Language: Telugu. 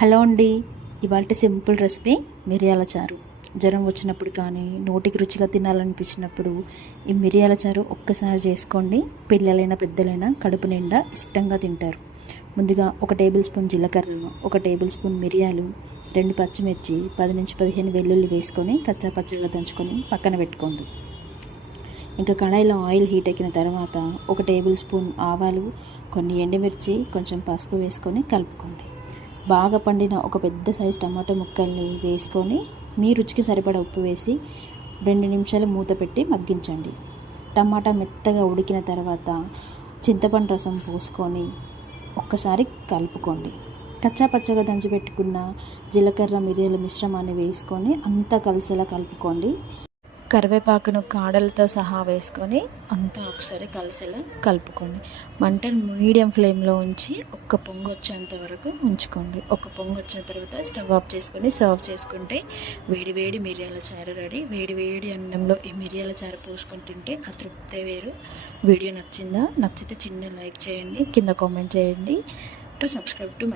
హలో అండి. ఇవాళ సింపుల్ రెసిపీ మిరియాల చారు. జ్వరం వచ్చినప్పుడు కానీ నోటికి రుచిగా తినాలనిపించినప్పుడు ఈ మిరియాల చారు ఒక్కసారి చేసుకోండి. పిల్లలైనా పెద్దలైనా కడుపు నిండా ఇష్టంగా తింటారు. ముందుగా 1 టేబుల్ స్పూన్ జీలకర్ర, 1 టేబుల్ స్పూన్ మిరియాలు, 2 పచ్చిమిర్చి, 10 నుంచి 15 వెల్లుల్లి వేసుకొని కచ్చా పచ్చగా దంచుకొని పక్కన పెట్టుకోండి. ఇంకా కడాయిలో ఆయిల్ హీట్ ఎక్కిన తర్వాత 1 టేబుల్ స్పూన్ ఆవాలు, కొన్ని ఎండుమిర్చి, కొంచెం పసుపు వేసుకొని కలుపుకోండి. బాగా పండిన ఒక పెద్ద సైజు టమాటో ముక్కల్ని వేసుకొని మీ రుచికి సరిపడా ఉప్పు వేసి 2 నిమిషాలు మూత పెట్టి మగ్గించండి. టమాటా మెత్తగా ఉడికిన తర్వాత చింతపండు రసం పోసుకొని ఒక్కసారి కలుపుకోండి. కచ్చా పచ్చగా దంచి పెట్టుకున్న జీలకర్ర మిరియాల మిశ్రమాన్ని వేసుకొని అంతా కలిసేలా కలుపుకోండి. కరివేపాకును కాడలతో సహా వేసుకొని అంతా ఒకసారి కలిసేలా కలుపుకోండి. మంటను మీడియం ఫ్లేమ్లో ఉంచి ఒక్క పొంగు వచ్చేంత వరకు ఉంచుకోండి. ఒక పొంగు వచ్చిన తర్వాత స్టవ్ ఆఫ్ చేసుకొని సర్వ్ చేసుకుంటే వేడి వేడి మిరియాల చారు రెడీ. వేడి వేడి అన్నంలో ఈ మిరియాల చారు పోసుకొని తింటే ఆ తృప్తే వేరు. వీడియో నచ్చిందా? నచ్చితే చిన్న లైక్ చేయండి, కింద కామెంట్ చేయండి. To subscribe to my